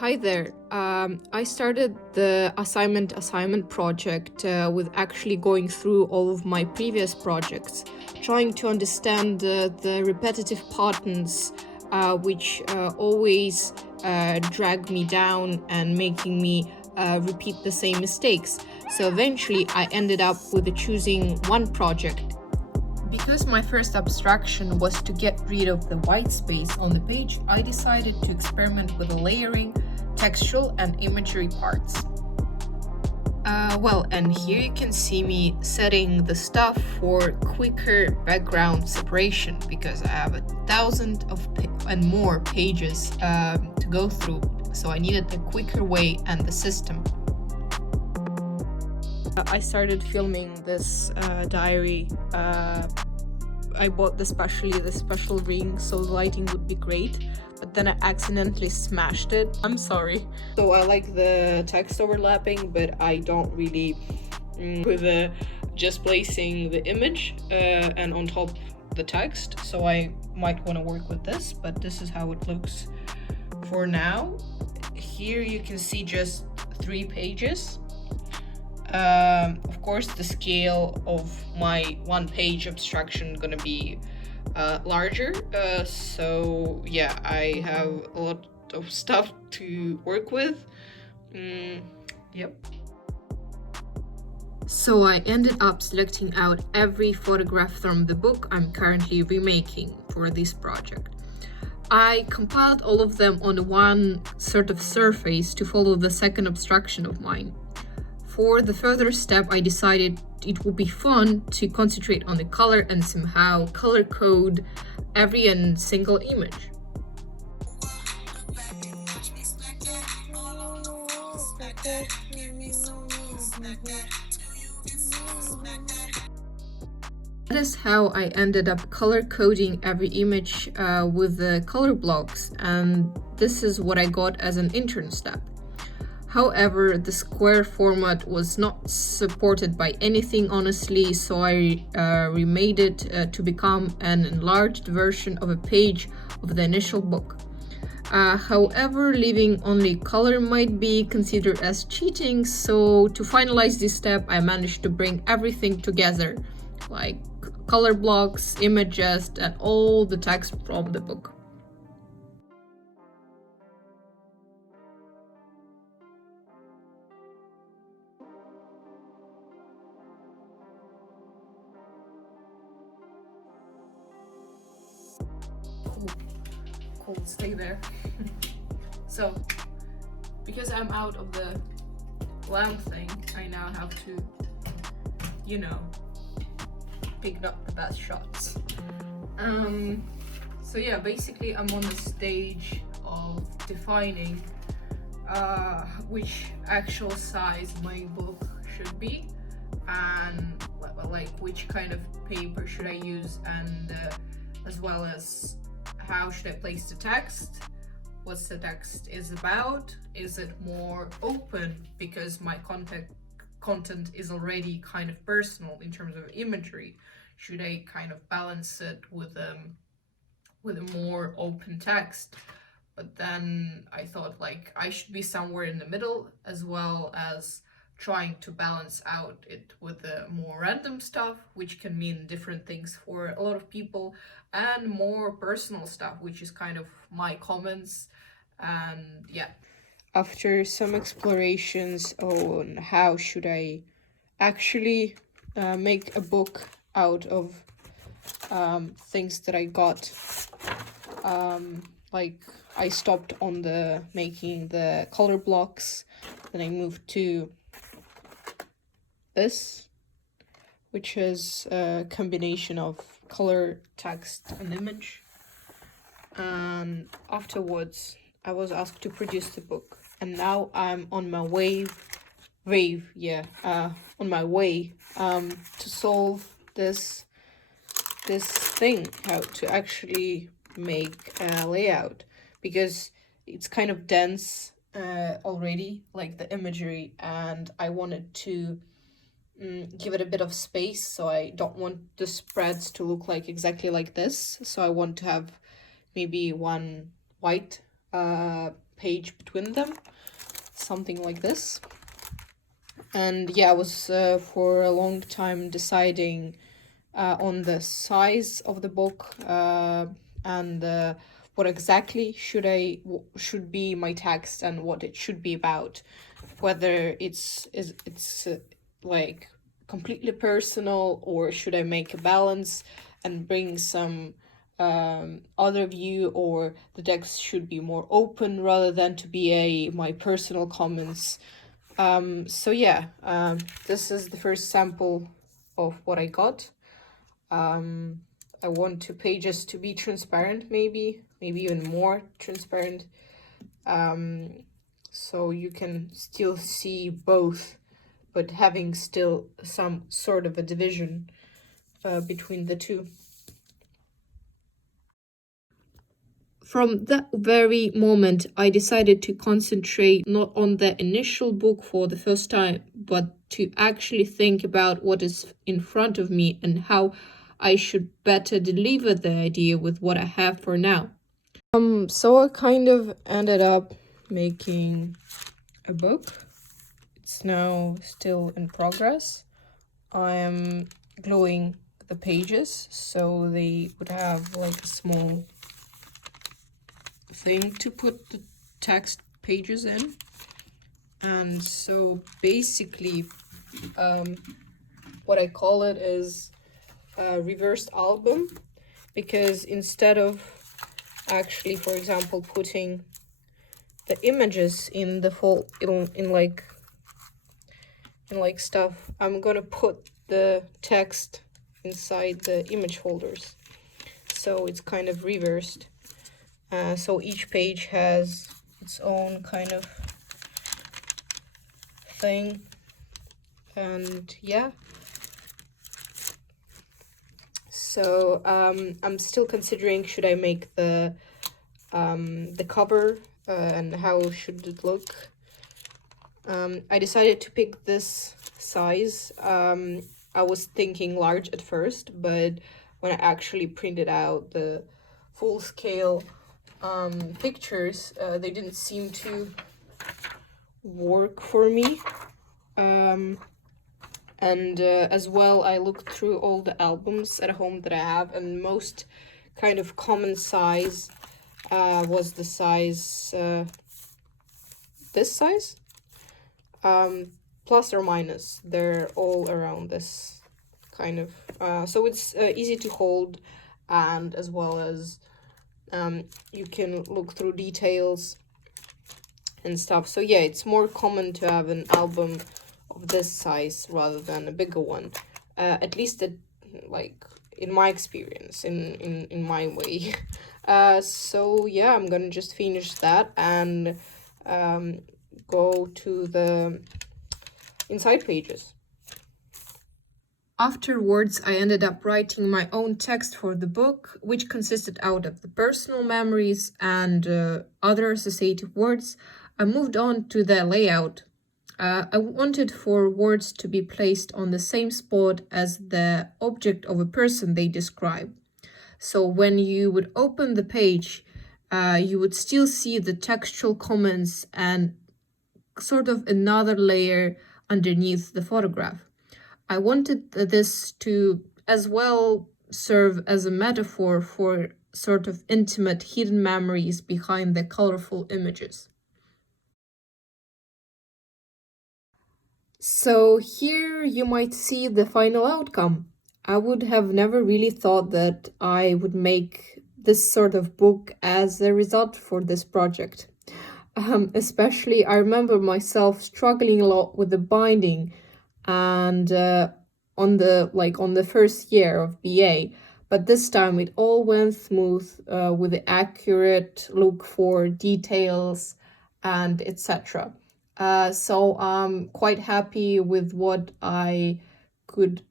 Hi there. I started the assignment project with actually going through all of my previous projects, trying to understand the repetitive patterns which always drag me down and making me repeat the same mistakes. So eventually I ended up with choosing one project. Because my first abstraction was to get rid of the white space on the page, I decided to experiment with the layering, textual, and imagery parts. And here you can see me setting the stuff for quicker background separation because I have 1,000 and more pages to go through, so I needed a quicker way and the system. I started filming this diary. I bought the special ring so the lighting would be great, but then I accidentally smashed it. I'm sorry. So I like the text overlapping, but I don't really with just placing the image and on top the text. So I might want to work with this, but this is how it looks for now. Here you can see just 3 pages. Of course, the scale of my 1-page abstraction gonna be larger. So yeah, I have a lot of stuff to work with. Yep. So I ended up selecting out every photograph from the book I'm currently remaking for this project. I compiled all of them on one sort of surface to follow the second abstraction of mine. For the further step, I decided it would be fun to concentrate on the color and somehow color code every and single image. That is how I ended up color coding every image with the color blocks, and this is what I got as an intern step. However, the square format was not supported by anything, honestly, so I remade it to become an enlarged version of a page of the initial book. However, leaving only color might be considered as cheating, so to finalize this step, I managed to bring everything together, like color blocks, images, and all the text from the book. Cool, stay there. So, because I'm out of the lamp thing, I now have to, pick up the best shots. So yeah, basically I'm on the stage of defining which actual size my book should be, and like which kind of paper should I use, and as well as how should I place the text, what's the text is about, is it more open because my content is already kind of personal in terms of imagery, should I kind of balance it with a more open text. But then I thought like I should be somewhere in the middle, as well as trying to balance out it with the more random stuff, which can mean different things for a lot of people, and more personal stuff, which is kind of my comments. And yeah, after some explorations on how should I actually make a book out of things that I got, like I stopped on the making the color blocks, then I moved to this, which is a combination of color, text, and image. And afterwards I was asked to produce the book, and now I'm on my way to solve this thing, how to actually make a layout, because it's kind of dense already, like the imagery, and I wanted to give it a bit of space, so I don't want the spreads to look like exactly like this, so I want to have maybe one white page between them, something like this. And yeah, I was for a long time deciding on the size of the book and what exactly should be my text and what it should be about, whether it's like completely personal, or should I make a balance and bring some other view, or the text should be more open rather than to be my personal comments. So yeah, this is the first sample of what I got. I want two pages to be transparent, maybe even more transparent, so you can still see both, but having still some sort of a division between the two. From that very moment, I decided to concentrate not on the initial book for the first time, but to actually think about what is in front of me and how I should better deliver the idea with what I have for now. So I kind of ended up making a book. It's now still in progress. I am gluing the pages so they would have like a small thing to put the text pages in. And so basically what I call it is a reversed album, because instead of actually, for example, putting the images in the in like stuff, I'm gonna put the text inside the image folders, so it's kind of reversed. So each page has its own kind of thing, and yeah. So I'm still considering, should I make the cover and how should it look. I decided to pick this size. I was thinking large at first, but when I actually printed out the full scale pictures, they didn't seem to work for me. And as well, I looked through all the albums at home that I have, and most kind of common size was the size, this size, plus or minus. They're all around this kind of, so it's easy to hold, and as well as you can look through details and stuff. So yeah, it's more common to have an album of this size rather than a bigger one, at least like in my experience, in my way. So yeah, I'm gonna just finish that and go to the inside pages. Afterwards, I ended up writing my own text for the book, which consisted out of the personal memories and other associative words. I moved on to the layout. I wanted for words to be placed on the same spot as the object of a person they describe. So when you would open the page, you would still see the textual comments and sort of another layer underneath the photograph. I wanted this to as well serve as a metaphor for sort of intimate hidden memories behind the colorful images. So here you might see the final outcome. I would have never really thought that I would make this sort of book as a result for this project. Especially, I remember myself struggling a lot with the binding, and on the first year of BA, but this time it all went smooth with the accurate look for details and etc. So I'm quite happy with what I could